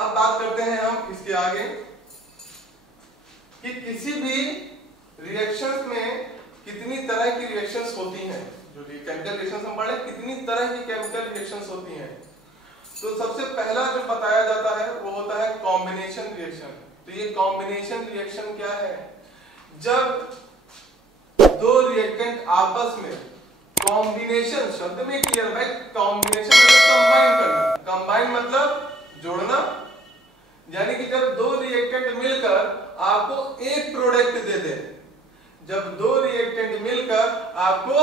अब बात करते हैं हम इसके आगे कि किसी भी रिएक्शंस में कितनी तरह की रिएक्शंस होती हैं। जो केमिकल रिएक्शंस हम पढ़े, कितनी तरह की केमिकल रिएक्शंस होती हैं। तो सबसे पहला जो बताया जाता है वो होता है कॉम्बिनेशन रिएक्शन। तो ये कॉम्बिनेशन रिएक्शन क्या है? जब दो रिएक्टेंट आपस में कॉम्बिनेशन, शब्द में क्लियर है, कॉम्बिनेशन मतलब कंबाइन करना, कंबाइन मतलब जोड़ना, यानी कि जब दो रिएक्टेंट मिलकर आपको एक प्रोडक्ट दे दे, जब दो रिएक्टेंट मिलकर आपको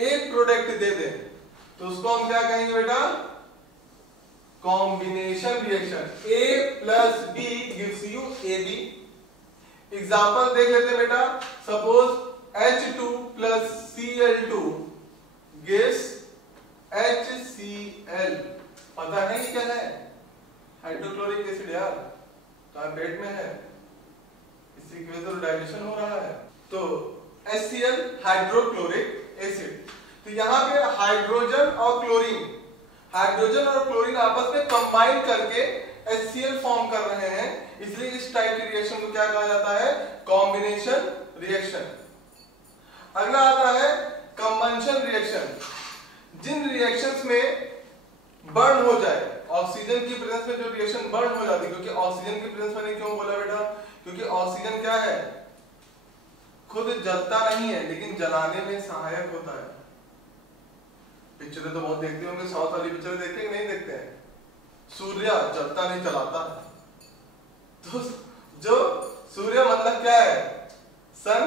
एक प्रोडक्ट दे दे तो उसको हम क्या कहेंगे बेटा? Combination reaction. A plus B gives you AB। Example देख लेते बेटा। Suppose H2 plus Cl2 gives HCl। पता है ये क्या है? हाइड्रोक्लोरिक एसिड यार, कहां पेट में है, इसी की वजह से डाइल्यूशन हो रहा है। तो HCl हाइड्रोक्लोरिक एसिड। तो यहाँ पे हाइड्रोजन और क्लोरीन, हाइड्रोजन और क्लोरीन आपस में कंबाइन करके HCl फॉर्म कर रहे हैं, इसलिए इस टाइप की रिएक्शन को क्या कहा जाता है? Combination reaction. अगला आता है कंबंशन रिएक्शन। जिन रिएक्शंस में बर्न हो जाए, ऑक्सीजन की प्रेजेंस में जो रिएक्शन बर्न हो जाती है, क्योंकि ऑक्सीजन की प्रेजेंस मैंने क्यों बोला बेटा? क्योंकि ऑक्सीजन क्या है? खुद जलता नहीं है लेकिन जलाने में सहायक होता है। पिक्चरें तो बहुत देखते होंगे, साउथ वाली पिक्चर देखते हैं नहीं देखते हैं? सूर्य जलता नहीं जलाता। तो जो सूर्य मतलब क्या है? सन,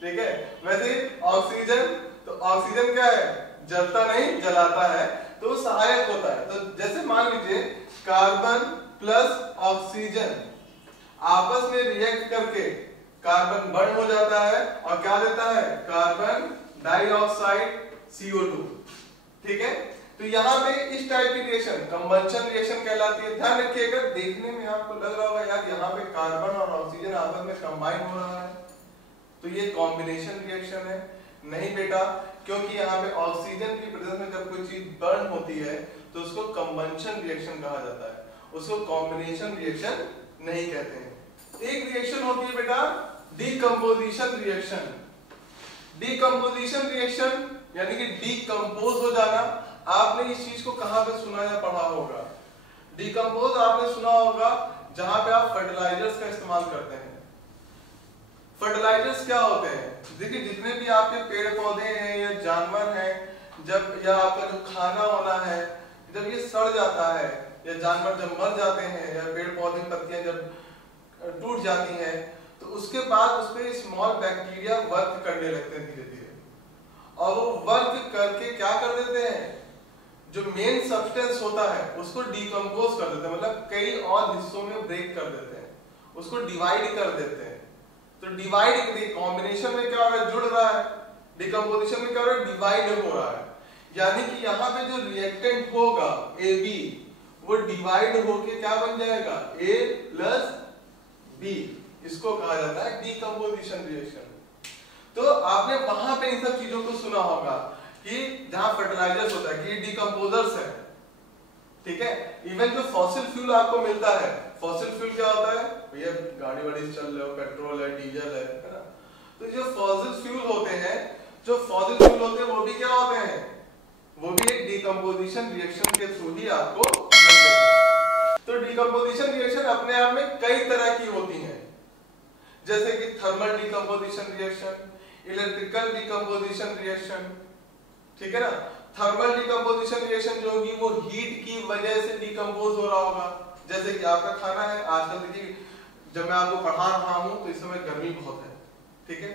ठीक है। वैसे ऑक्सीजन, तो ऑक्सीजन क्या है? जलता नहीं जलाता है, तो सहायक होता है। तो जैसे मान लीजिए कार्बन प्लस ऑक्सीजन आपस में रिएक्ट करके कार्बन बर्न हो जाता है और क्या देता है? कार्बन डाइऑक्साइड CO2, ठीक है। तो यहाँ पे इस टाइप की रिएक्शन कंबंशन रिएक्शन कहलाती है। ध्यान रखिएगा, देखने में आपको लग रहा होगा यार यहाँ पे कार्बन और ऑक्सीजन आपस में कंबाइन हो रहा है, तो ये कॉम्बिनेशन रिएक्शन है। नहीं बेटा, क्योंकि यहाँ पे ऑक्सीजन की प्रेजेंस में जब कोई चीज बर्न होती है तो उसको कंबंशन रिएक्शन कहा जाता है, उसको कॉम्बिनेशन रिएक्शन नहीं कहते हैं। एक रिएक्शन होती है बेटा डीकंपोजिशन रिएक्शन। डीकंपोजिशन रिएक्शन यानी कि डीकंपोज हो जाना। आपने इस चीज को कहां पे सुना या पढ़ा होगा? डीकंपोज आपने सुना होगा जहां पे आप फर्टिलाइजर्स का इस्तेमाल करते हैं। फर्टिलाइजर्स क्या होते हैं? देखिए, जितने भी आपके पेड़ पौधे हैं या जानवर हैं, जब या आपका जो खाना होना है, जब ये सड़ जाता है या जानवर जब मर जाते हैं या पेड़ पौधे पत्तियां जब टूट जाती हैं, तो उसके बाद उस पे स्मॉल बैक्टीरिया वर्क करने लगते हैं धीरे धीरे, और वो वर्क करके क्या कर देते हैं? जो मेन सब्सटेंस होता है उसको डीकंपोज कर देते हैं, मतलब कई और हिस्सों में ब्रेक कर देते हैं, उसको डिवाइड कर देते हैं। तो डिवाइड कॉम्बिनेशन में क्या हो रहा है? जुड़ रहा है। डिकम्पोजिशन में क्या हो रहा है? डिवाइड हो रहा है। यानी कि यहाँ पे जो रिएक्टेंट होगा AB, वो डिवाइड होके क्या बन जाएगा? A plus B। इसको कहा जाता है डीकंपोजिशन रिएक्शन। तो आपने वहां पे इन सब चीजों को सुना होगा कि जहां फर्टिलाइजर्स होता है कि ये डीकंपोजर्स है, ठीक है। इवन जो फॉसिल फ्यूल आपको मिलता है, फॉसिल फ्यूल क्या होता है? भैया गाड़ी वाड़ी चल रहे हो, पेट्रोल है, डीजल है ना? तो जो फॉसिल फ्यूल होते हैं, जो फॉसिल फ्यूल होते हैं वो भी क्या होते हैं? वो भी एक डीकंपोजिशन रिएक्शन के थ्रू ही आपको मिलते हैं। तो डीकंपोजिशन रिएक्शन अपने आप में कई तरह की होती हैं, जैसे कि thermal decomposition reaction, electrical decomposition reaction, ठीक है ना। थर्मल डीकंपोजिशन रिएक्शन जो होगी वो हीट की वजह से डीकंपोज हो रहा होगा। जैसे कि आपका खाना है, आजकल देखिए जब मैं आपको पढ़ा रहा हूं तो इस समय गर्मी बहुत है, ठीक है।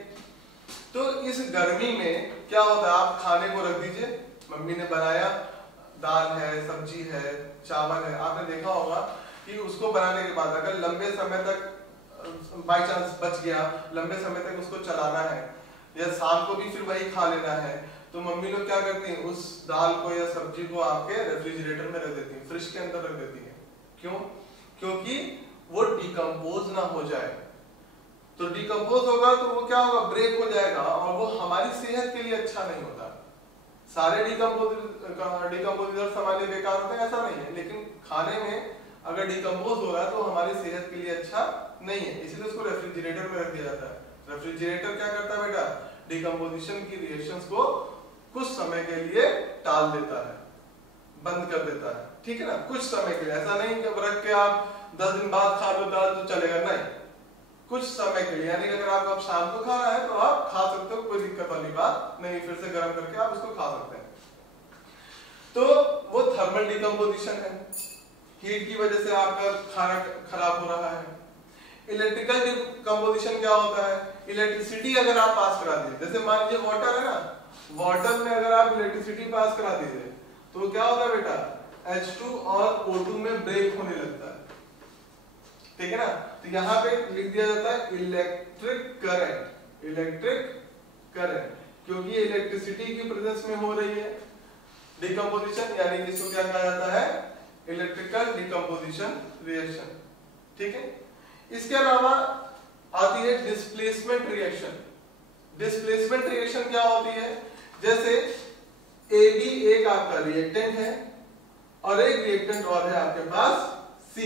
तो इस गर्मी में क्या होता है? आप खाने को रख दीजिए, मम्मी ने बनाया, दाल है, सब्जी है, चावल है, आपने देखा होगा कि उसको बनाने के बाद अगर लंबे समय तक बाई चांस बच गया, लंबे समय तक उसको चलाना है या शाम को भी फिर वही खा लेना है, तो मम्मी लोग क्या करती हैं? उस दाल को या सब्जी को आपके रेफ्रिजरेटर में रख देती हैं, फ्रिज के अंदर रख देती हैं। क्यों? क्योंकि वो डिकम्पोज ना हो जाए। तो डिकम्पोज होगा तो वो क्या होगा? ब्रेक हो जाएगा, और वो हमारी सेहत के लिए अच्छा नहीं होता। सारे डिकम्पोजर्स हमारे लिए बेकार होते हैं ऐसा नहीं है, लेकिन खाने में अगर डिकम्पोज हो रहा है तो हमारी सेहत के लिए अच्छा नहीं है, इसलिए उसको रेफ्रिजरेटर में रख दिया जाता है। रेफ्रिजरेटर क्या करता है बेटा, डिकम्पोजिशन की रिएक्शंस को कुछ समय के लिए टाल देता है, बंद कर देता है, ठीक है ना, कुछ समय के लिए। ऐसा नहीं कि रख के आप 10 दिन बाद खा लो दाल तो चलेगा, नहीं, कुछ समय के लिए। यानी कि अगर आपको अब शाम को खाना है तो आप खा सकते हो, कोई दिक्कत वाली बात नहीं, फिर से गर्म करके आप उसको खा सकते हैं। तो वो थर्मल डिकम्पोजिशन है, हीट की वजह से आपका खाना खराब हो रहा है। इलेक्ट्रिकल डिकम्पोजिशन क्या होता है, इलेक्ट्रिसिटी अगर आप पास करा दिए, जैसे मान लीजिए वाटर है ना, वाटर में अगर आप इलेक्ट्रिसिटी पास करा दीजिए तो क्या होगा बेटा, H2 और O2 में ब्रेक होने लगता है, ठीक है ना। तो यहाँ पे लिख दिया जाता है इलेक्ट्रिक करंट, इलेक्ट्रिक करंट, क्योंकि इलेक्ट्रिसिटी की प्रेजेंस में हो रही है डिकम्पोजिशन, यानी कि इसको क्या कहा जाता है, इलेक्ट्रिकल डिकम्पोजिशन रिएक्शन, ठीक है। इसके अलावा आती है डिस्प्लेसमेंट रिएक्शन। डिस्प्लेसमेंट रिएक्शन क्या होती है, जैसे AB एक आपका रिएक्टेंट है और एक रिएक्टेंट और है आपके पास C,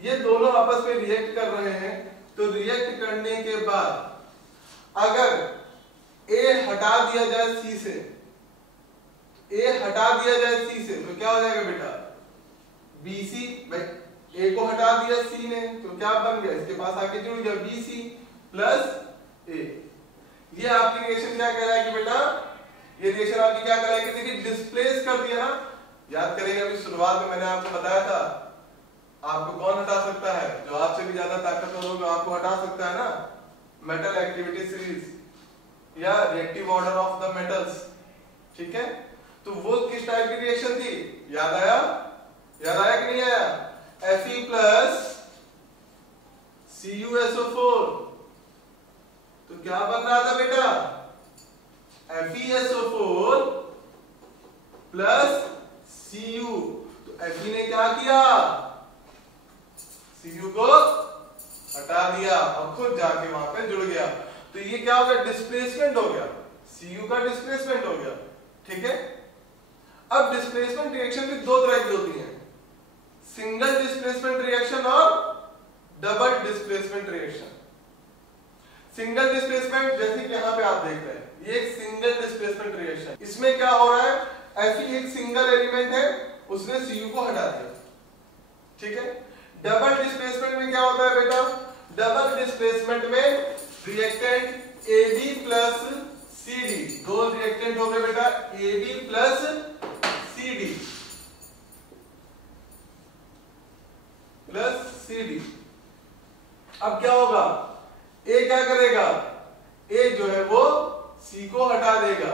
ये दोनों आपस में रिएक्ट कर रहे हैं, तो रिएक्ट करने के बाद अगर A हटा दिया जाए C से, A हटा दिया जाए C से, तो क्या हो जाएगा बेटा, BC, भाई A को हटा दिया C ने तो क्या बन गया, इसके पास आके जुड़ गया BC प्लस A। ये आपकी रिएक्शन क्या कहलाएगी बेटा, ये रिएक्शन आपकी क्या कहलाएगी, देखिए डिस्प्लेस कर दिया ना। याद करेंगे अभी शुरुआत में मैंने आपको बताया था, आपको कौन हटा सकता है, जो आपसे भी ज्यादा ताकतवर होगा आपको हटा सकता है ना, मेटल एक्टिविटी सीरीज या reactive order of the metals, ठीक है। तो वो किस टाइप की रिएक्शन थी, याद आया, याद आया कि नहीं आया, Fe प्लस CuSO4, तो क्या बन रहा था बेटा, FeSO4 प्लस Cu, तो Fe ने क्या किया, Cu को हटा दिया और खुद जाके वहां पे जुड़ गया, तो ये क्या हो गया, डिस्प्लेसमेंट हो गया, Cu का डिस्प्लेसमेंट हो गया, ठीक है। अब डिस्प्लेसमेंट रिएक्शन भी दो तरह की होती है, सिंगल डिस्प्लेसमेंट रिएक्शन और double displacement reaction. Single displacement जैसे कि यहाँ पे आप देख रहे हैं, ये एक सिंगल डिस्प्लेसमेंट रिएक्शन, इसमें क्या हो रहा है, Fe एक सिंगल एलिमेंट है, उसने Cu को हटा दिया, ठीक है। डबल डिस्प्लेसमेंट में क्या होता है बेटा, डबल डिस्प्लेसमेंट में रिएक्टेंट AB प्लस CD, दो रिएक्टेंट हो गए बेटा, AB plus CD plus CD। अब क्या होगा, A क्या करेगा, A जो है वो C को हटा देगा,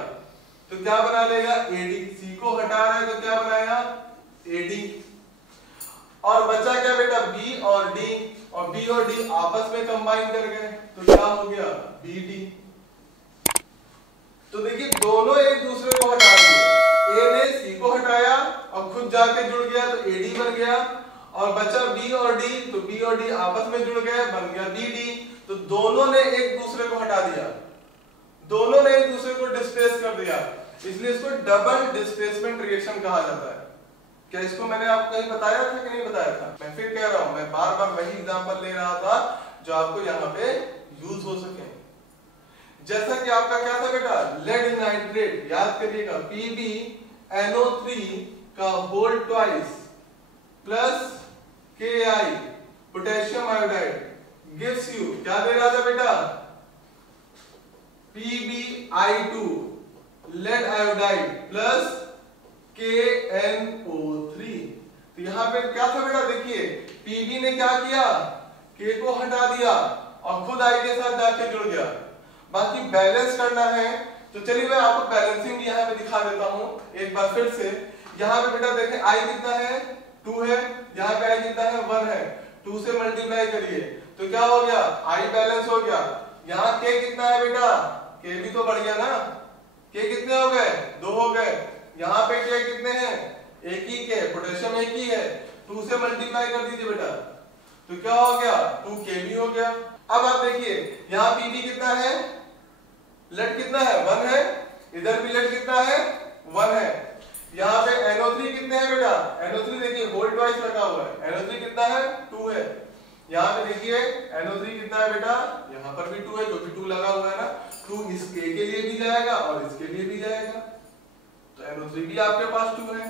तो क्या बना लेगा, AD, C को हटा रहा है तो क्या बनाएगा, AD, और बचा क्या बेटा, B और D, और B और D आपस में कंबाइन कर गए तो क्या हो गया, BD। तो देखिए दोनों एक दूसरे को हटा दिए, A ने C को हटाया और खुद जाके जुड़ गया तो AD बन गया, और बचा B और D, तो B और D आपस में जुड़ गए, बन गया BD। तो दोनों ने एक दूसरे को हटा दिया, दोनों ने एक दूसरे को डिस्प्लेस कर दिया, इसलिए इसको डबल डिस्प्लेसमेंट रिएक्शन कहा जाता है। क्या इसको मैंने आपको कहीं बताया था कि नहीं बताया था, मैं फिर कह रहा हूं, मैं बार बार वही एग्जांपल ले रहा था जो आपको यहाँ पे यूज हो सके। जैसा कि आपका क्या था बेटा, लेड नाइट्रेट, याद करिएगा, PbNO3 का whole twice plus Ki potassium iodide gives you, क्या दे रहा था बेटा, PbI2 lead iodide plus KNO3। तो यहां पे क्या था बेटा, देखिए Pb ने क्या किया, K को हटा दिया और खुद I के साथ जाके जुड़ गया। बाकी बैलेंस करना है तो चलिए मैं आपको बैलेंसिंग यहाँ पे दिखा देता हूँ एक बार फिर से। यहाँ पे बेटा देखें I कितना है, 2 है, यहाँ पे I कितना है, 1 है, 2 से मल्टीप्लाई करिए तो क्या हो गया, I बैलेंस हो गया। यहाँ K कितना है बेटा, K भी तो बढ़ गया ना, K कितने हो गए, 2 हो गए, यहाँ पे K कितने हैं, एक ही K, पोटेशियम एक ही है, 2 से मल्टीप्लाई कर दीजिए बेटा तो क्या हो गया, 2K भी हो गया। अब आप देखिए यहाँ Pb कितना है, लेड कितना है, 1 है, इधर भी लेड कितना है, 1 है। यहाँ पे NO3 कितने हैं बेटा, NO3 देखिए होल ट्वाइस रखा हुआ है, यहाँ पे देखिए NO3 कितना है बेटा, यहाँ पर भी 2 है क्योंकि 2 लगा हुआ है ना, 2 इस K के लिए भी जाएगा और इसके लिए भी जाएगा, तो NO3 भी आपके पास 2 है।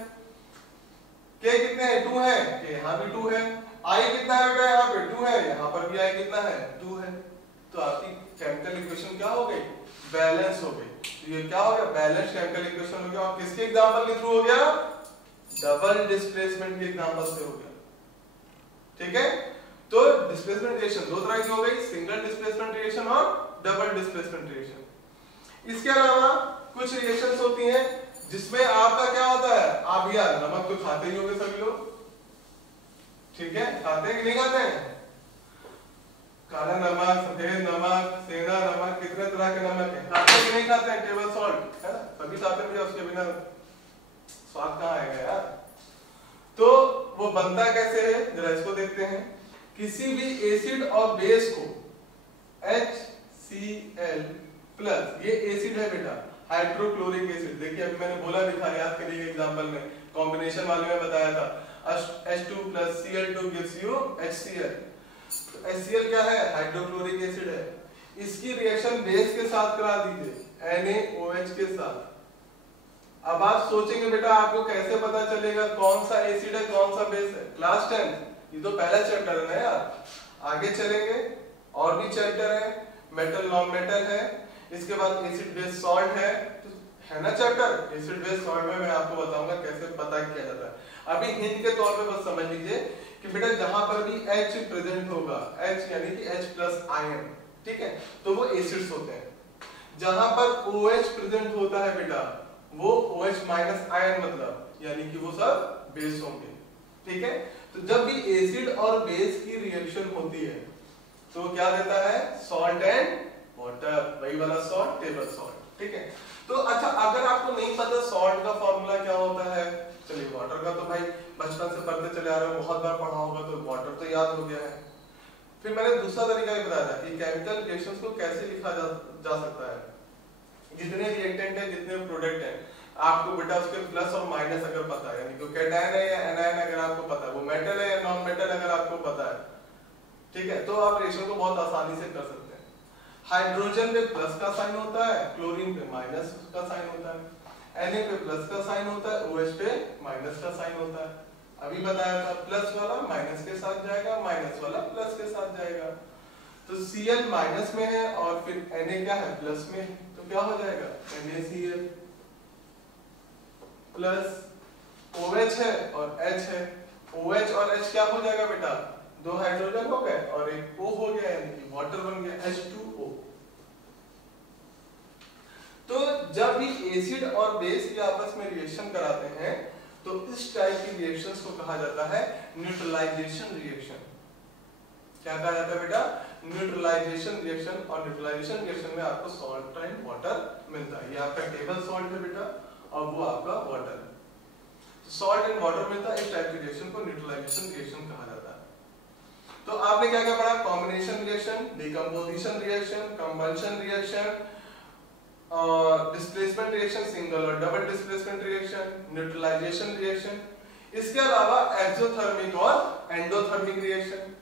K कितने हैं, 2 है, K यहाँ भी 2 है। I कितना है बेटा, यहाँ पे 2 है, यहाँ पर भी I कितना है, 2 है। तो आपकी केमिकल इक्वेशन क्या हो गई, बैलेंस हो गई। तो ये क्या हो गया, बैलेंस केमिकल इक्वेशन हो गया। और किसके एग्जांपल के थ्रू हो गया, डबल डिस्प्लेसमेंट के एग्जांपल से हो गया। ठीक है, तो डिस्प्लेसमेंट रिएक्शन दो तरह की हो गई, सिंगल डिस्प्लेसमेंट रिएक्शन और डबल डिस्प्लेसमेंट रिएक्शन। इसके अलावा कुछ रिएक्शंस होती हैं जिसमें आपका क्या होता है, आप यार नमक तो खाते ही होंगे सभी लोग, ठीक है, खाते हैं कि नहीं खाते हैं, काला नमक, सफेद नमक, सेंधा नमक, कितने तरह के नमक है, खाते हैं कि नहीं खाते हैं, टेबल सॉल्ट है ना, सभी खाते हैं भैया, उसके बिना स्वाद कहाँ आएगा यार। तो वो बनता कैसे है, जरा इसको देखते हैं। किसी भी एसिड और बेस को HCl प्लस, ये एसिड है बेटा, हाइड्रोक्लोरिक एसिड, देखिए अभी मैंने बोला भी था, याद करिए एग्जांपल में, कॉम्बिनेशन वाले में बताया था, H2 plus Cl2 gives you HCl। तो HCl क्या है, हाइड्रोक्लोरिक एसिड है। इसकी रिएक्शन बेस के साथ करा दीजिए, NaOH के साथ। अब आप सोचेंगे बेटा आपको कैसे पता चलेगा कौन सा एसिड है कौन सा बेस है, क्लास 10, ये तो पहला चैप्टर है ना यार, आगे चलेंगे और भी चैप्टर है, मेटल नॉन मेटल है, इसके बाद एसिड बेस सॉल्ट है ना चैप्टर, एसिड बेस सॉल्ट में मैं आपको बताऊंगा कैसे पता किया जाता है। अभी हिंट के तौर पे बस समझ लीजिए कि बेटा जहां पर भी H प्रेजेंट होगा, H यानी कि H प्लस आयन, ठीक है, तो वो एसिड्स होते हैं। जहां पर OH प्रेजेंट होता है बेटा, वो OH माइनस आयन मतलब यानी कि वो सब बेस होंगे, ठीक है। तो जब भी एसिड और बेस की रिएक्शन होती है तो क्या देता है, सॉल्ट एंड वाटर, वही वाला सॉल्ट, टेबल सॉल्ट, ठीक है। तो अच्छा, अगर आपको नहीं पता सॉल्ट का फॉर्मूला क्या होता है, चलिए वाटर का तो भाई बचपन से पढ़ते चले आ रहे हो, बहुत बार पढ़ा होगा, तो वाटर तो याद हो गया है। फिर मैंने दूसरा तरीका भी बताया था कि केमिकल रिएक्शंस को कैसे लिखा जा सकता है। जितने रिएक्टेंट है, जितने प्रोडक्ट है, आपको बेटा उसके प्लस और माइनस अगर पता है, यानी कि कैटायन है या एनायन अगर आपको पता है, वो मेटल है या नॉन मेटल अगर आपको पता है, ठीक है, तो आप रिएक्शन को बहुत आसानी से कर सकते हैं। हाइड्रोजन पे प्लस का साइन होता है, क्लोरीन पे माइनस का साइन होता है, Na पे प्लस का साइन होता है, OH पे माइनस का साइन होता है। अभी बताया था, प्लस वाला माइनस के साथ जाएगा, माइनस वाला प्लस के साथ जाएगा। तो Cl माइनस में है और फिर Na क्या है, प्लस में, तो क्या हो जाएगा, NaCl प्लस OH है और H है, OH और H क्या हो जाएगा बेटा, दो हाइड्रोजन हो गए और एक O हो गया, यानी कि वाटर बन गया, H2O। तो जब भी एसिड और बेस की आपस में रिएक्शन कराते हैं तो इस टाइप की रिएक्शंस को कहा जाता है न्यूट्रलाइजेशन रिएक्शन। क्या कहा जाता है बेटा, न्यूट्रलाइजेशन रिएक्शन। और न्यूट्रलाइजेशन रिएक्शन में आपको सॉल्ट एंड वाटर मिलता है, ये आपका टेबल सॉल्ट है बेटा और वो आपका वाटर है, तो सॉल्ट एंड वाटर मिलता है। इस टाइप की रिएक्शन को न्यूट्रलाइजेशन रिएक्शन कहा जाता है। तो आपने क्या क्या पढ़ा, combination reaction, decomposition reaction, combustion reaction, displacement reaction, single और double displacement reaction, neutralisation reaction. इसके अलावा एक्सोथर्मिक और एंडोथर्मिक रिएक्शन।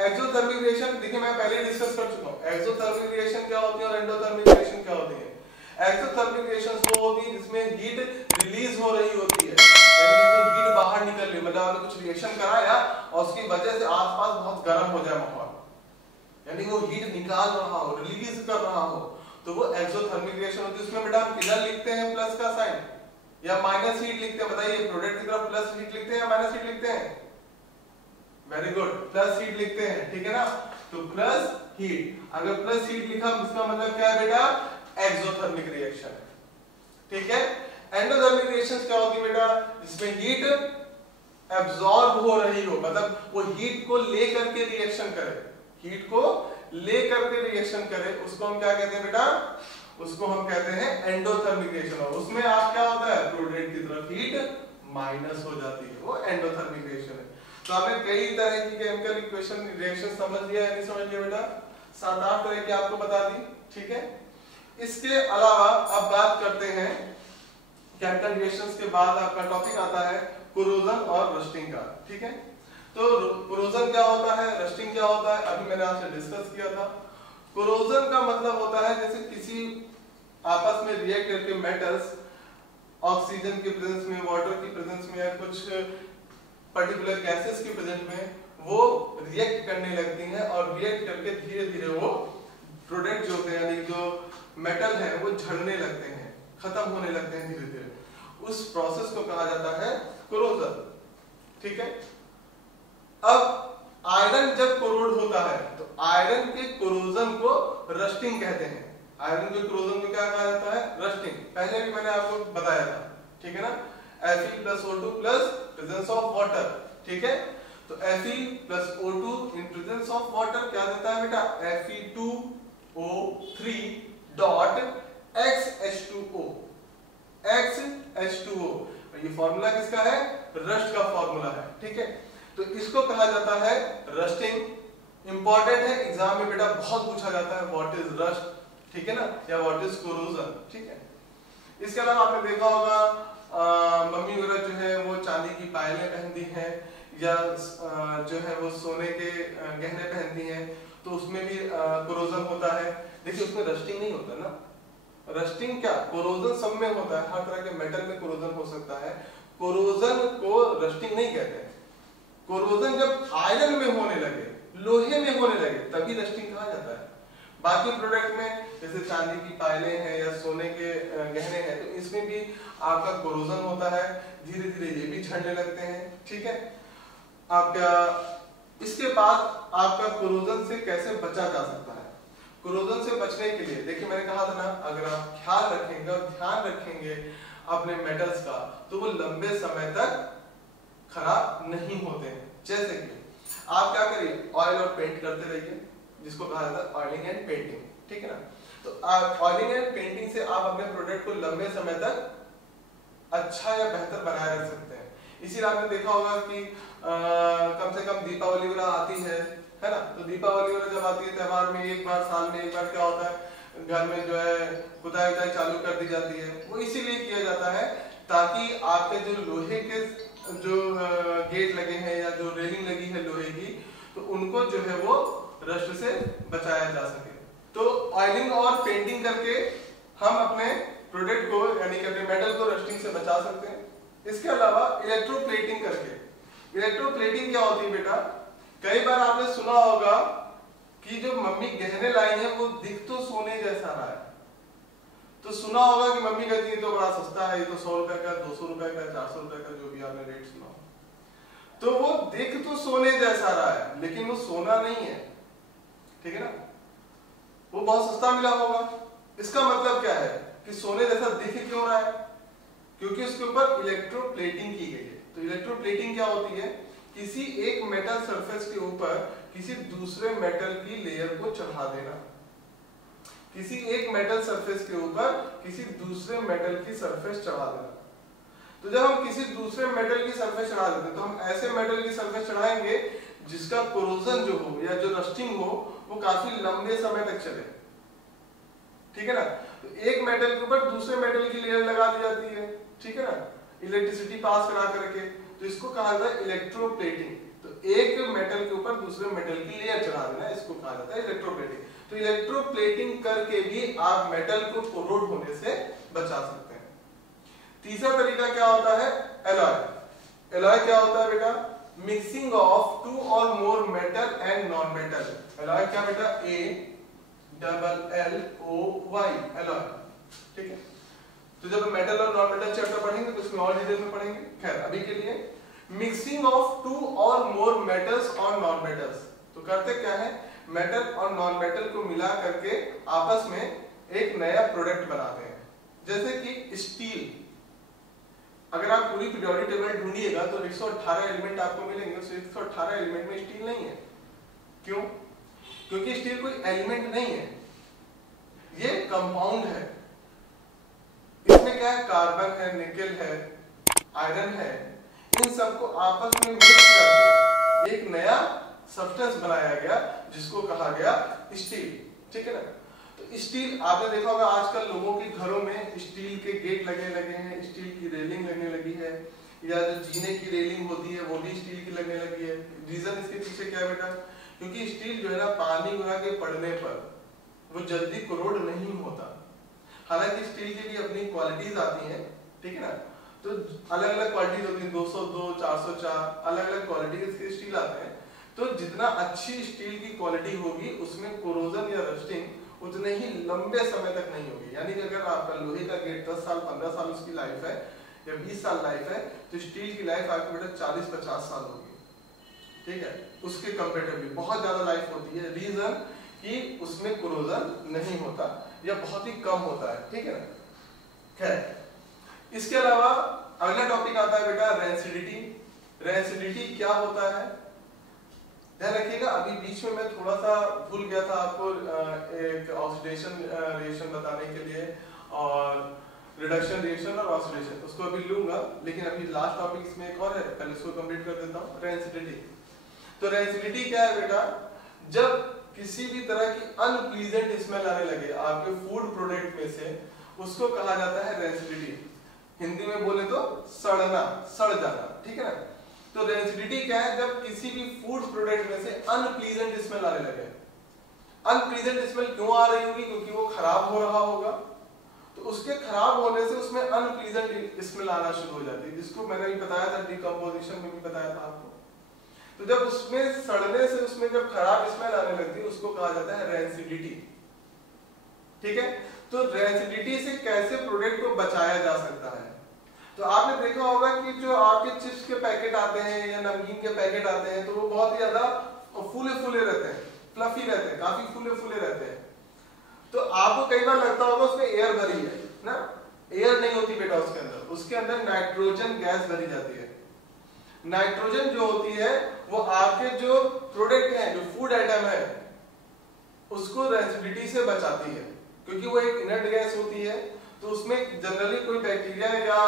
एक्सोथर्मिक रिएक्शन देखिए मैं पहले डिस्कस कर चुका हूं, एक्सोथर्मिक रिएक्शन क्या होती है और एंडोथर्मिक रिएक्शन क्या होती है। एक्सोथर्मिक रिएक्शंस वो होती है जिसमें हीट रिलीज हो रही होती है, यानी कि हीट बाहर निकल रही है, मतलब आपने कुछ रिएक्शन कराया और उसकी वजह से आसपास बहुत गर्म हो जाए माहौल, यानी वो हीट निकाल रहा हो, रिलीज कर रहा हो, तो वो एक्सोथर्मिक रिएक्शन होती है। उसमें बेटा हम किधर लिखते हैं प्लस का साइन या माइनस हीट लिखते हैं, बताइए प्रोडक्ट की तरफ प्लस हीट लिखते हैं या माइनस हीट लिखते हैं, वेरी गुड, प्लस हीट लिखते हैं, ठीक है ना। तो प्लस हीट, अगर प्लस हीट लिखा इसका मतलब क्या है बेटा, एक्सोथर्मिक रिएक्शन, ठीक है। एंडोथर्मिक रिएक्शंस क्या होती है बेटा, जिसमें हीट एब्जॉर्ब हो रही हो, मतलब वो हीट को लेकर के रिएक्शन करे, हीट को लेकर के रिएक्शन करे, उसको हम क्या कहते हैं बेटा, उसको हम कहते हैं एंडोथर्मिक रिएक्शन। और उसमें आप क्या होता है, प्रोडक्ट की तरफ हीट माइनस हो जाती है, वो एंडोथर्मिक रिएक्शन है। तो आपने कई तरह की केमिकल इक्वेशन रिएक्शन समझ लिया है, नहीं समझ लिया बेटा, 7-8 तरह की आपको बता दी, ठीक है। इसके अलावा अब बात करते हैं केमिकल रिएक्शंस के बाद आपका टॉपिक आता है कोरोजन और रस्टिंग का, ठीक है। तो कोरोजन क्या होता है, रस्टिंग क्या होता है, अभी मैंने आपसे डिस्कस किया था। कोरोजन का मतलब होता है जैसे किसी आपस में रिएक्ट करके मेटल्स ऑक्सीजन के प्रेजेंस में, वाटर की प्रेजेंस में या कुछ पर्टिकुलर गैसेस के प्रेजेंस में वो रिएक्ट करने लगती हैं और रिएक्ट करके धीरे धीरे वो प्रोडक्ट जो होते हैं यानी जो मेटल है वो झड़ने लगते हैं, खत्म होने लगते हैं धीरे धीरे, उस प्रोसेस को कहा जाता है कोरोजन। ठीक है। अब आयरन जब कोरोड होता है तो आयरन के कोरोजन को रस्टिंग कहते हैं। आयरन के कोरोजन को क्या कहा जाता है, रस्टिंग। पहले भी मैंने आपको बताया था, ठीक है ना, Fe+O2 plus presence of water. ठीक है, तो Fe+O2 in presence of water क्या देता है बेटा, Fe2O3 डॉट XH2O। XH2O ये फॉर्मूला किसका है, रस्ट का फॉर्मूला है। ठीक है, तो इसको कहा जाता है रस्टिंग। इंपॉर्टेंट है, एग्जाम में बेटा बहुत पूछा जाता है व्हाट इज रस्ट, ठीक है ना, या व्हाट इज कोरोजन। ठीक है, इसके अलावा आपने देखा होगा मम्मी वगैरह जो है वो चांदी की पायलें पहनती हैं या जो है वो सोने के गहने पहनती हैं, तो उसमें भी कोरोजन होता है। देखिए उसमें रस्टिंग नहीं होता ना, रस्टिंग क्या, कोरोजन सब में होता है, हर तरह के मेटल में कोरोजन हो सकता है। कोरोजन को रस्टिंग नहीं कहते हैं। कोरोजन जब आयरन में होने लगे, लोहे में होने लगे, तभी रस्टिंग कहा जाता है। बाकी प्रोडक्ट में जैसे चांदी की पायलें हैं या सोने के गहने हैं, तो इसमें भी आपका कोरोजन होता है, धीरे धीरे ये भी झड़ने लगते हैं। ठीक है, आपका इसके बाद आपका कोरोजन से कैसे बचा जा सकता है। कोरोजन से बचने के लिए देखिए मैंने कहा था ना, अगर आप ख्याल रखेंगे और ध्यान रखेंगे अपने मेटल्स का, तो वो लंबे समय तक खराब नहीं होते हैं। जैसे कि आप क्या करिए, ऑयल और पेंट करते रहिए, जिसको कहा जाता है ऑयलिंग एंड पेंटिंग। ठीक है ना, तो ऑयलिंग एंड पेंटिंग से आप अपने प्रोडक्ट को लंबे समय तक अच्छा या बेहतर बनाए रख सकते हैं। इसीलिए आपने देखा होगा कि कम से कम दीपावली वगैरह आती है ना, तो दीपावली वगैरह जब आती है त्योहार में एक बार, साल में एक बार क्या होता है, घर में जो है पुताई उताई चालू कर दी जाती है। वो इसीलिए किया जाता है ताकि आपके जो लोहे के जो गेट लगे हैं या जो रेलिंग लगी है लोहे की, तो उनको जो है वो रस्ट से बचाया जा सके। तो ऑयलिंग और पेंटिंग करके हम अपने प्रोडक्ट को यानी कि अपने मेटल को रस्टिंग से बचा सकते हैं। इसके अलावा इलेक्ट्रोप्लेटिंग करके, इलेक्ट्रोप्लेटिंग क्या होती है बेटा, कई बार आपने सुना होगा कि जो मम्मी गहने लाई है वो दिख तो सोने जैसा रहा है, तो सुना होगा कि मम्मी कहती है तो बड़ा सस्ता है, ये तो 100 रुपए का, 200 रुपए का, 400 रुपए का, जो भी आपने रेट सुना, तो वो दिख तो सोने जैसा रहा है लेकिन वो सोना नहीं है। ठीक है ना, वो बहुत सस्ता मिला होगा। इसका मतलब क्या है कि सोने जैसा दिख क्यों रहा है, क्योंकि उसके ऊपर इलेक्ट्रोप्लेटिंग की गई है। तो इलेक्ट्रोप्लेटिंग क्या होती है, किसी एक मेटल सरफेस के ऊपर किसी दूसरे मेटल की लेयर को चढ़ा देना, किसी एक मेटल सरफेस के ऊपर किसी दूसरे मेटल की सरफेस चढ़ा देना। तो जब हम किसी दूसरे मेटल की सरफेस चढ़ा देते हैं तो हम ऐसे मेटल की सरफेस चढ़ाएंगे जिसका कोरोजन जो हो या जो रस्टिंग हो वो काफी लंबे समय तक चले। ठीक है ना, तो एक मेटल के ऊपर दूसरे मेटल की लेयर लगा दी जाती है, ठीक है ना, इलेक्ट्रिसिटी पास करा करके, तो इसको कहा जाता है इलेक्ट्रोप्लेटिंग। तो एक मेटल के ऊपर दूसरे मेटल की लेयर चढ़ा देना, इसको कहा जाता है इलेक्ट्रोप्लेटिंग। तो इलेक्ट्रोप्लेटिंग करके भी आप मेटल को कोरोड होने से बचा सकते हैं। तीसरा तरीका क्या होता है, एलॉय। एलॉय क्या होता है बेटा, मिक्सिंग ऑफ 2 और more metal and non metal. Alloy क्या बेटा, ALLOY, एलॉय। ठीक है, तो जब मेटल और नॉन मेटल चैप्टर पढ़ेंगे तो उसमें और डिटेल में पढ़ेंगे। खैर अभी के लिए मिक्सिंग ऑफ 2 और मोर मेटल्स और नॉन मेटल्स, तो करते क्या है, मेटल और नॉन मेटल को मिला करके आपस में एक नया प्रोडक्ट बनाते हैं। जैसे कि स्टील, अगर आप पूरी पीरियोडिक टेबल ढूंढिएगा तो 118 एलिमेंट आपको मिलेंगे, उस 118 एलिमेंट में स्टील नहीं है। क्यों, क्योंकि स्टील कोई एलिमेंट नहीं है, ये कंपाउंड है। इसमें क्या है, कार्बन है, निकेल है, आयरन है, इन सबको आपस में मिक्स करके एक नया सब्सटेंस बनाया गया जिसको कहा गया स्टील। ठीक है ना, तो स्टील आपने देखा होगा आजकल लोगों के घरों में स्टील के गेट लगने लगे हैं, स्टील की रेलिंग लगने लगी है, या जो जीने की रेलिंग होती है वो भी स्टील की लगने लगी है। रीजन इसके पीछे क्या है बेटा? क्योंकि स्टील जो है ना पानी गुना के पड़ने पर वो जल्दी कोरोड नहीं होता। हालांकि स्टील की भी अपनी क्वालिटीज आती हैं, ठीक है ना, तो अलग अलग क्वालिटीज होती है, 202, 404 अलग अलग क्वालिटीज के स्टील आते हैं। तो जितना अच्छी स्टील की क्वालिटी होगी उसमें कोरोजन या रस्टिंग उतने ही लंबे समय तक नहीं होगी। यानी कि अगर आपका लोहे का गेट 10 साल 15 साल उसकी लाइफ है या 20 साल लाइफ है, तो स्टील की लाइफ आपकी बेटा 40-50 साल होगी, ठीक है, उसके कंपेरेटिवली बहुत ज्यादा लाइफ होती है। रीजन कि उसमें कोरोजन नहीं होता या बहुत ही कम होता है, ठीक है ना। खैर, इसके अलावा अगला टॉपिक आता है बेटा रेंसिडिटी। रेंसिडिटी क्या होता है ध्यान रखिएगा। अभी बीच में मैं थोड़ा सा भूल गया था आपको एक ऑक्सीडेशन रिएक्शन बताने के लिए और रिडक्शन रिएक्शन और ऑक्सीडेशन, उसको अभी लूंगा, लेकिन अभी लास्ट टॉपिक इसमें एक और है, पहले इसको कंप्लीट कर देता हूँ। रेंसिडिटी। तो रेंसिडिटी क्या है बेटा? जब किसी भी तरह की अनप्लीजेंट स्मेल आने लगे आपके फूड प्रोडक्ट में से, उसको कहा जाता है रेंसिडिटी। हिंदी में बोले तो सड़ना, सड़ जाना, ठीक है ना। तो रेंसिडिटी क्या है? जब किसी भी फूड प्रोडक्ट में से अनप्लीजेंट स्मेल आने लगे। अनप्लीजेंट स्मेल क्यों आ रही होगी? क्योंकि वो खराब हो रहा होगा, तो उसके खराब होने से उसमें अनप्लीजेंट स्मेल आना शुरू हो जाती है, जिसको मैंने भी बताया था, डिकम्पोजिशन में भी बताया था आपको। तो जब उसमें सड़ने से उसमें जब खराब स्मेल आने लगती है उसको कहा जाता है रेंसिडिटी, ठीक है। तो रेंसिडिटी से कैसे प्रोडक्ट को बचाया जा सकता है? तो आपने देखा होगा कि जो आपके चिप्स के पैकेट आते हैं या नमकीन के पैकेट आते हैं, तो वो बहुत ही ज्यादा फूले फूले रहते हैं, फ्लफी रहते हैं, काफी फूले फूले रहते हैं। तो आपको कई बार लगता होगा उसमें एयर भरी है ना, एयर नहीं होती बेटा उसके अंदर नाइट्रोजन गैस भरी जाती है। नाइट्रोजन जो होती है वो आपके जो प्रोडक्ट है, जो फूड आइटम है, उसको रेंसिडिटी से बचाती है, क्योंकि वो एक इनर्ट गैस होती है। तो उसमें जनरली कोई बैक्टीरिया या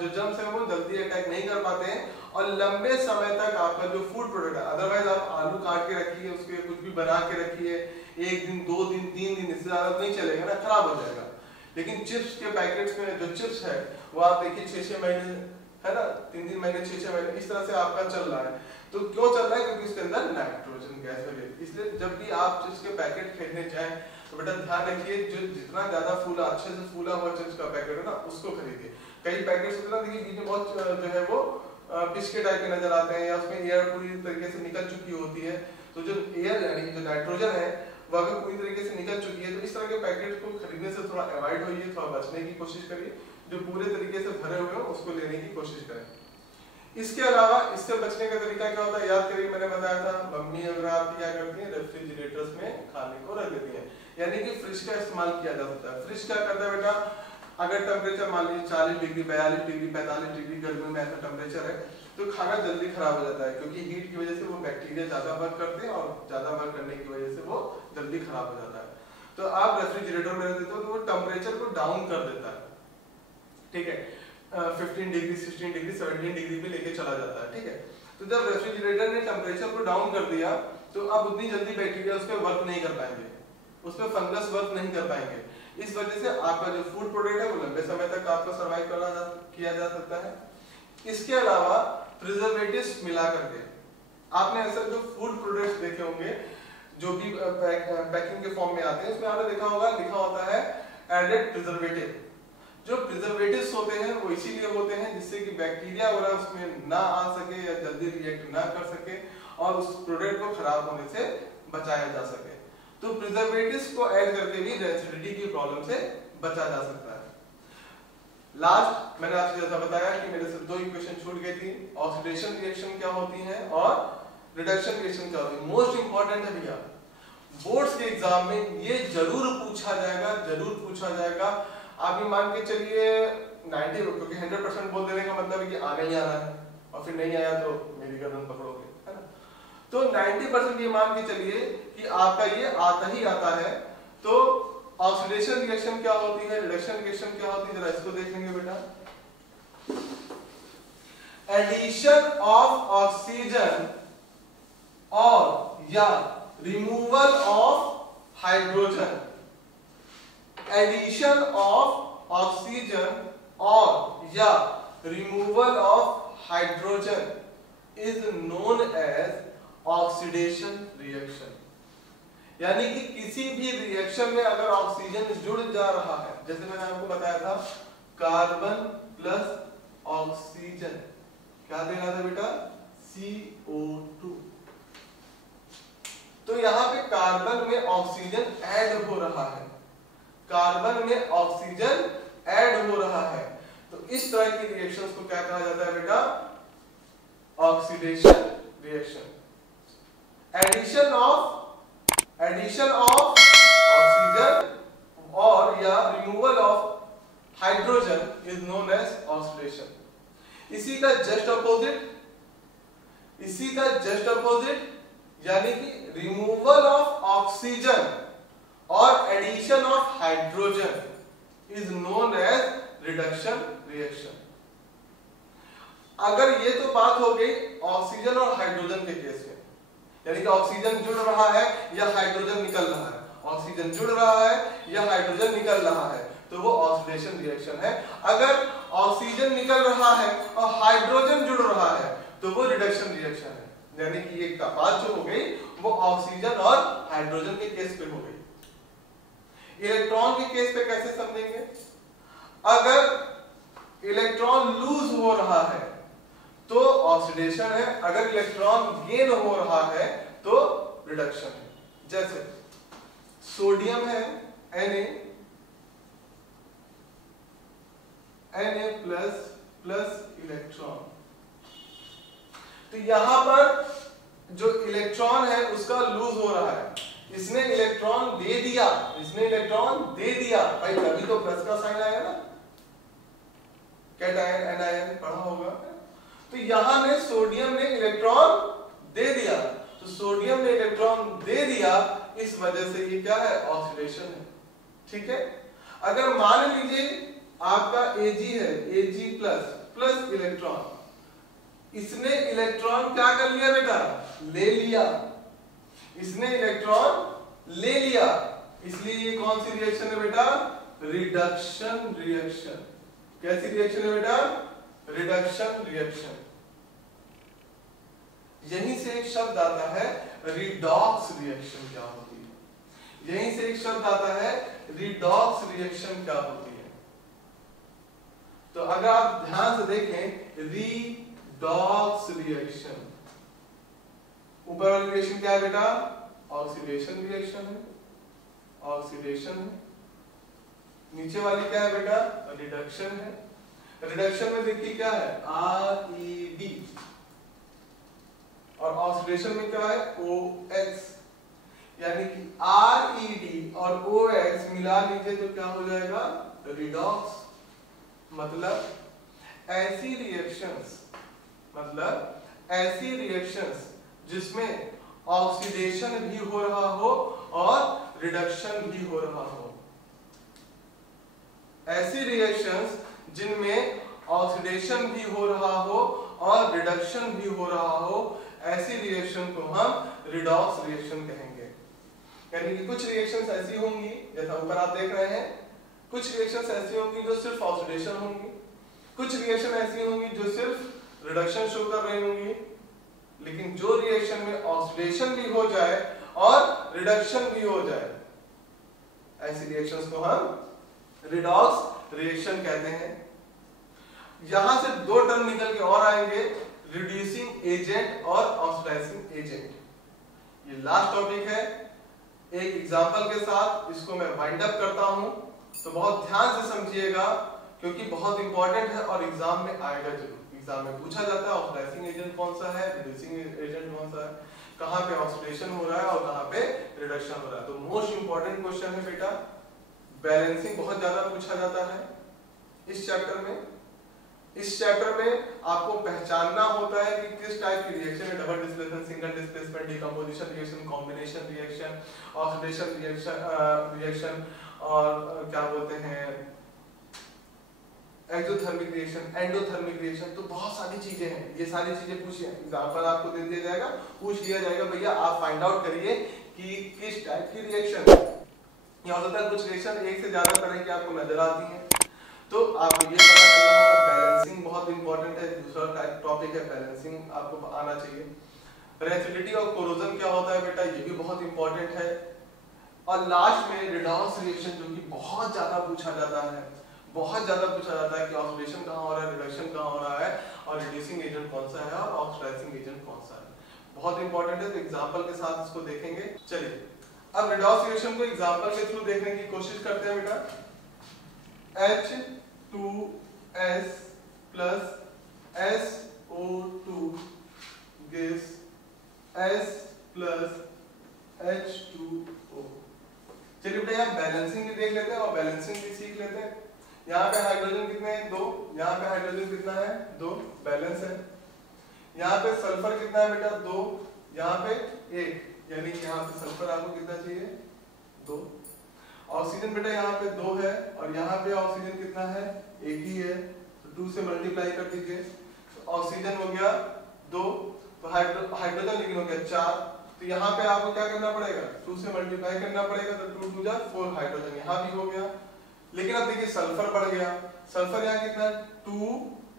जो जर्म्स है वो जल्दी अटैक नहीं कर पाते हैं और लंबे समय तक आपका जो फूड प्रोडक्ट है, अदरवाइज आप आलू काट के रखिए, उसके कुछ भी बना के रखिए, 1 दिन 2 दिन 3 दिन, इससे ज्यादा नहीं चलेगा ना, खराब हो जाएगा। लेकिन चिप्स के पैकेट्स में जो चिप्स है वो आप देखिए 6-6 महीने है ना, 3-3 महीने 6-6 महीने इस तरह से आपका चल रहा है। तो क्यों चल रहा है? क्योंकि उसके अंदर नाइट्रोजन गैस है। इसलिए जब भी आप चिप्स के पैकेट खरीदने जाएं तो बेटा ध्यान रखिए, जो जितना ज्यादा फूला, अच्छे से फूला हुआ चिप्स का पैकेट है ना, उसको खरीदिए। कई पैकेट्स होते हैं ना, देखिए बीच में बहुत जो है वो पिचके टाइप के नजर आते हैं या उसमें एयर पूरी तरीके से निकल चुकी होती है। तो जो एयर यानी जो नाइट्रोजन है वो अगर पूरी तरीके से निकल चुकी है, तो इस तरह के पैकेट को खरीदने से थोड़ा अवॉइड होइए, थोड़ा बचने की कोशिश करिए। जो पूरे तरीके से भरे हुए हो उसको लेने की कोशिश करें। इसके अलावा इससे बचने का तरीका क्या होता है? याद करिए, मैंने बताया था, मम्मी अगर आपकी क्या करती है, रेफ्रिजरेटर्स में खाने को रख देती है, यानी कि फ्रिज का इस्तेमाल किया जा सकता है। फ्रिज क्या करता है बेटा? अगर टेम्परेचर मान लीजिए 40 डिग्री, 42 डिग्री, 45 डिग्री गर्मी में ऐसा टेम्परेचर है, तो खाना जल्दी खराब हो जाता है, क्योंकि हीट की वजह से वो बैक्टीरिया ज्यादा वर्क करते हैं और ज्यादा वर्क करने की वजह से वो जल्दी खराब हो जाता है। तो आप रेफ्रिजरेटर में रख देते हो तो वो टेम्परेचर को डाउन कर देता है, ठीक है, 15 डिग्री, 16 डिग्री, 17 डिग्री पे लेके चला जाता है, ठीक है। तो जब रेफ्रिजरेटर ने टेम्परेचर को डाउन कर दिया तो अब उतनी जल्दी बैक्टीरिया उस पर वर्क नहीं कर पाएंगे, उस पर फंगस वर्क नहीं कर पाएंगे। इस वजह से आपका जो फूड प्रोडक्ट है वो लंबे समय तक आपका सर्वाइव किया जा सकता है। इसके अलावा प्रिजर्वेटिव्स मिला करके, आपने ऐसा जो फूड प्रोडक्ट्स देखे होंगे जो भी पैकिंग के फॉर्म में आते हैं, उसमें आपने देखा होगा लिखा होता है एडेड प्रिजर्वेटिव। जो प्रिजर्वेटिव्स होते हैं वो इसीलिए होते हैं जिससे कि बैक्टीरिया वगैरह उसमें ना आ सके या जल्दी रिएक्ट ना कर सके और उस प्रोडक्ट को खराब होने से बचाया जा सके। तो प्रिजर्वेटिव्स को ऐड करके भी रेंसिडिटी की प्रॉब्लम से बचा जा सकता है। लास्ट मैंने आपसे जैसा बताया कि मेरे से 2 इक्वेशन छूट गई थी, ऑक्सीडेशन रिएक्शन क्या होती है और रिडक्शन रिएक्शन क्या होती है। मोस्ट इंपॉर्टेंट है भैया, बोर्ड्स के एग्जाम में ये जरूर पूछा जाएगा, जरूर पूछा जाएगा। आप ये मान के चलिए 90, क्योंकि 100% बोल देने का मतलब है कि आना ही आना है और फिर नहीं आया तो मेरी गर्दन पकड़ोगे, है ना। तो 90% ये मान के चलिए कि आपका ये आता ही आता है। तो ऑक्सीडेशन रिएक्शन क्या होती है, रिडक्शन रिएक्शन क्या होती है, जरा इसको देख लेंगे बेटा। एडिशन ऑफ ऑक्सीजन और या removal of hydrogen, addition of oxygen और या removal of hydrogen is known as oxidation reaction. यानी कि किसी भी रिएक्शन में अगर ऑक्सीजन जुड़ जा रहा है, जैसे मैंने आपको बताया था कार्बन प्लस ऑक्सीजन क्या दे रहा था बेटा, CO2। तो यहाँ पे कार्बन में ऑक्सीजन ऐड हो रहा है, कार्बन में ऑक्सीजन ऐड हो रहा है। तो इस तरह की रिएक्शंस को क्या कहा जाता है बेटा, oxidation reaction. Addition of oxygen और या removal of hydrogen is known as oxidation. इसी का जस्ट अपोजिट यानी कि रिमूवल ऑफ ऑक्सीजन और addition of hydrogen is known as reduction reaction. अगर ये तो बात हो गई ऑक्सीजन और हाइड्रोजन के केस में, यानी कि ऑक्सीजन जुड़ रहा है या हाइड्रोजन निकल रहा है, ऑक्सीजन जुड़ रहा है या हाइड्रोजन निकल रहा है, तो वो ऑक्सीडेशन रिएक्शन है। अगर ऑक्सीजन निकल रहा है और हाइड्रोजन जुड़ रहा है तो वो रिडक्शन रिएक्शन है। यानी कि ये बात जो हो गई वो ऑक्सीजन और हाइड्रोजन के केस पे हो गई। इलेक्ट्रॉन के केस पे कैसे समझेंगे, अगर इलेक्ट्रॉन लूज हो रहा है तो ऑक्सीडेशन है, अगर इलेक्ट्रॉन गेन हो रहा है तो रिडक्शन है। जैसे सोडियम है Na इलेक्ट्रॉन, तो यहां पर जो इलेक्ट्रॉन है उसका लूज हो रहा है, इसने इलेक्ट्रॉन दे दिया भाई, तभी तो प्लस का साइन आया ना, कैटायन एनायन पढ़ा होगा। तो यहां ने सोडियम ने इलेक्ट्रॉन दे दिया, तो सोडियम ने इलेक्ट्रॉन दे दिया, इस वजह से ये क्या है, ऑक्सीडेशन है। ठीक है, अगर मान लीजिए आपका Ag है, Ag प्लस इलेक्ट्रॉन, इसने इलेक्ट्रॉन क्या कर लिया बेटा, ले लिया, इसने इलेक्ट्रॉन ले लिया, इसलिए ये कौन सी रिएक्शन है बेटा, रिडक्शन रिएक्शन। कैसी रिएक्शन है बेटा, रिडक्शन रिएक्शन। यहीं से एक शब्द आता है रिडॉक्स रिएक्शन क्या होती है, यहीं से एक शब्द आता है रिडॉक्स रिएक्शन क्या होती है। तो अगर आप ध्यान से देखें, रिडॉक्स रिएक्शन, ऊपर वाली रिएक्शन क्या है बेटा, ऑक्सीडेशन रिएक्शन है, ऑक्सीडेशन है। नीचे वाली क्या है बेटा, रिडक्शन है। रिडक्शन में देखिए क्या है, RED, और ऑक्सीडेशन में क्या है, OX। यानी कि RED और OX मिला लीजिए तो क्या हो जाएगा, रिडॉक्स। मतलब ऐसी रिएक्शंस जिसमें ऑक्सीडेशन भी हो रहा हो और रिडक्शन भी हो रहा हो, ऐसी रिएक्शंस जिनमें ऑक्सीडेशन भी हो रहा हो और रिडक्शन भी हो रहा हो, ऐसी रिएक्शन को हम रिडॉक्स रिएक्शन कहेंगे। यानी कि कुछ रिएक्शंस ऐसी होंगी, जैसा ऊपर आप देख रहे हैं, कुछ रिएक्शंस ऐसी होंगी जो सिर्फ ऑक्सीडेशन होंगी, कुछ रिएक्शन ऐसी होंगी जो सिर्फ रिडक्शन शो कर रही होंगी। लेकिन जो रिएक्शन में ऑक्सीडेशन भी हो जाए और रिडक्शन भी हो जाए, ऐसी रिएक्शंस को हम रिडॉक्स रिएक्शन कहते हैं। यहां से दो टर्म निकल के और आएंगे, रिड्यूसिंग एजेंट और ऑक्सीडाइजिंग एजेंट। ये लास्ट टॉपिक है, एक एग्जांपल के साथ इसको मैं वाइंड अप करता हूं, तो बहुत ध्यान से समझिएगा क्योंकि बहुत इंपॉर्टेंट है और एग्जाम में आएगा जरूर। एग्जाम में पूछा जाता है ऑक्सीडाइजिंग एजेंट कौन सा है, रिड्यूसिंग एजेंट कौन सा है, कहां पे ऑक्सीडेशन हो रहा है और कहां पे रिडक्शन हो रहा है। तो मोस्ट इंपॉर्टेंट क्वेश्चन है बेटा, बैलेंसिंग बहुत ज्यादा पूछा जाता है इस चैप्टर में। इस चैप्टर में आपको पहचानना होता है कि किस टाइप की रिएक्शन है, double displacement, single displacement, decomposition reaction, combination reaction, oxidation reaction और क्या बोलते हैं एक्सोथर्मिक रिएक्शन, एंडोथर्मिक रिएक्शन। तो बहुत सारी चीजें हैं, ये सारी चीजें पूछिए, एग्जांपल आपको दे दिया जाएगा, पूछ लिया जाएगा, भैया आप फाइंड आउट करिए कि किस टाइप की रिएक्शन है। या हो सकता है कुछ रिएक्शन एक से ज्यादा तरह की आपको नजर आती हैं, तो आपको ये पता करना होगा बैलेंसिंग बहुत इंपॉर्टेंट है। दूसरा टॉपिक है बैलेंसिंग, आपको आना चाहिए। रेसिडिटी और कोरोजन क्या होता है बेटा, ये भी बहुत इंपॉर्टेंट है। और लास्ट में रिडॉक्स रिएक्शन, जो कि बहुत ज्यादा पूछा जाता है, बहुत ज्यादा पूछा जाता है कि ऑक्सीडेशन कहाँ हो रहा है, रिडक्शन कहाँ हो रहा है, और रिड्यूसिंग एजेंट कौन सा है और ऑक्सीडाइजिंग एजेंट कौन सा है। बहुत इंपॉर्टेंट है, तो एग्जांपल के साथ इसको देखेंगे। चलिए अब रिडॉक्स रिएक्शन को एग्जांपल के थ्रू देखने की कोशिश करते हैं बेटा। H2S plus SO2 gives S plus H2O। चलिए बेटा यहाँ बैलेंसिंग भी देख लेते हैं और बैलेंसिंग भी सीख लेते हैं। यहाँ पे हाइड्रोजन कितने हैं, 2। यहाँ पे हाइड्रोजन कितना है, 2, बैलेंस है। यहाँ पे सल्फर कितना है बेटा, 2। यहाँ पे 1, यानी कि यहाँ पे सल्फर आपको कितना चाहिए, 2। ऑक्सीजन बेटा यहाँ पे 2 है और यहाँ पे ऑक्सीजन कितना है, 1 ही है, तो 2 से मल्टीप्लाई कर दीजिए। तो ऑक्सीजन हो गया 2, तो हाइड्रोजन लेकिन हो गया 4। तो यहाँ पे आपको क्या करना पड़ेगा, 2 से मल्टीप्लाई करना पड़ेगा, तो 2 2 जा 4 हाइड्रोजन यहाँ भी हो गया। लेकिन अब देखिए सल्फर बढ़ गया, सल्फर यहाँ कितना है, 2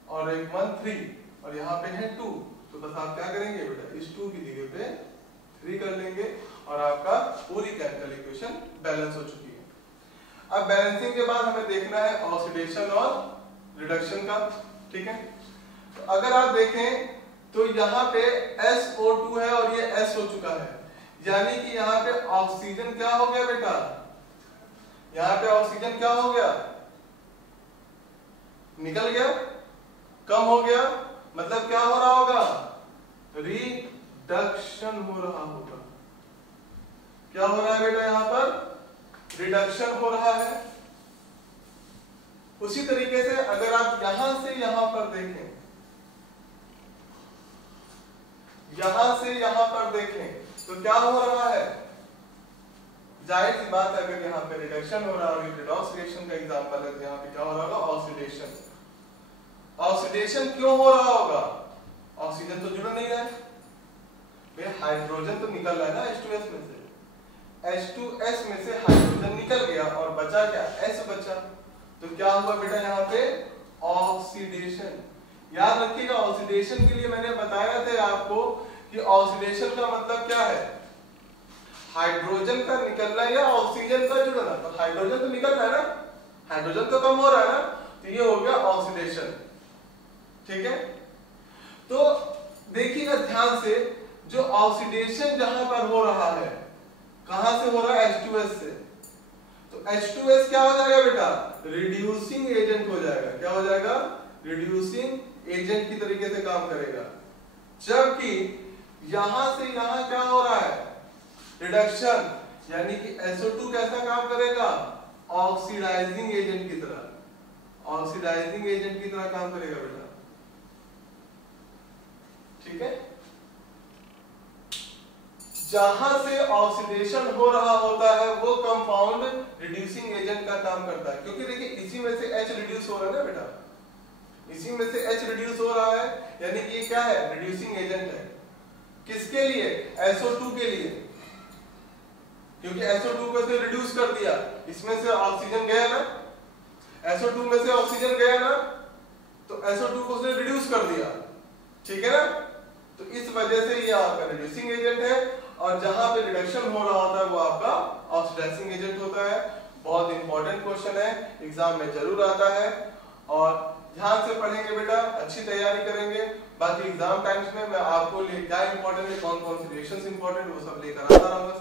और 1 1 3, और यहाँ पे है 2। तो बस आप क्या करेंगे बेटा, इस 2 की जगह पे 3 कर लेंगे और आपका पूरी केमिकल इक्वेशन बैलेंस हो चुकी है। अब बैलेंसिंग के बाद हमें देखना है ऑक्सीडेशन और रिडक्शन का, ठीक है। तो अगर आप देखें तो यहाँ पे SO2 है और ये S हो चुका है, यानी कि यहाँ पे ऑक्सीजन क्या हो गया बेटा, यहाँ पे ऑक्सीजन क्या हो गया, निकल गया, कम हो गया। मतलब क्या हो रहा होगा, रिडक्शन हो रहा होगा। क्या हो रहा है बेटा, यहाँ पर रिडक्शन हो रहा है। उसी तरीके से अगर आप यहां से यहां पर देखें, यहां से यहां पर देखें तो क्या हो रहा है, जाहिर सी बात है अगर यहाँ पे रिडक्शन हो रहा है, रिडॉक्स रिएक्शन का एग्जांपल है, तो यहाँ पे क्या हो रहा होगा, ऑक्सीडेशन। ऑक्सीडेशन क्यों हो रहा होगा, ऑक्सीजन तो जुड़ नहीं रहा है, हाइड्रोजन तो निकल रहा है ना H2S में से, H2S में से हाइड्रोजन निकल गया और बचा क्या, S बचा। तो क्या हुआ बेटा यहाँ पे, ऑक्सीडेशन। याद रखिएगा ऑक्सीडेशन के लिए मैंने बताया था आपको कि ऑक्सीडेशन का मतलब क्या है, हाइड्रोजन का निकलना या ऑक्सीजन का जुड़ना। तो हाइड्रोजन तो निकल रहा है ना, हाइड्रोजन तो कम हो रहा है ना, तो ये हो गया ऑक्सीडेशन, ठीक है। तो देखिएगा ध्यान से, जो ऑक्सीडेशन जहां पर हो रहा है, कहां से हो रहा है, H2S से। तो H2S क्या हो जाएगा बेटा, रिड्यूसिंग एजेंट हो जाएगा। क्या हो जाएगा, रिड्यूसिंग एजेंट की तरीके से काम करेगा। जबकि यहां से यहां क्या हो रहा है, रिडक्शन, यानी कि SO2 कैसा काम करेगा, ऑक्सीडाइजिंग एजेंट की तरह, ऑक्सीडाइजिंग एजेंट की तरह काम करेगा बेटा, ठीक है। जहां से ऑक्सीडेशन हो रहा होता है वो कंपाउंड रिड्यूसिंग एजेंट का काम करता है, क्योंकि देखिए इसी में से H रिड्यूस हो रहा है ना बेटा, इसी में से H रिड्यूस हो रहा है, यानी कि ये क्या है, रिड्यूसिंग एजेंट है। किसके लिए, SO2 के लिए, क्योंकि SO2 को से रिड्यूस कर दिया, इसमें से ऑक्सीजन गया ना, SO2 में से ऑक्सीजन गया ना, तो SO2 को उसने रिड्यूस कर दिया, ठीक है ना। तो इस वजह से ये आपका रिड्यूसिंग एजेंट है, और जहां पे रिडक्शन हो रहा होता है वो आपका ऑक्सीडाइजिंग एजेंट होता है। बहुत इंपॉर्टेंट क्वेश्चन है, एग्जाम में जरूर आता है, और ध्यान से पढ़ेंगे बेटा, अच्छी तैयारी करेंगे। बाकी एग्जाम टाइम्स में मैं आपको क्या इंपॉर्टेंट है, कौन कौन से रिएक्शंस इंपॉर्टेंट, वो सब लेकर आता रहूंगा।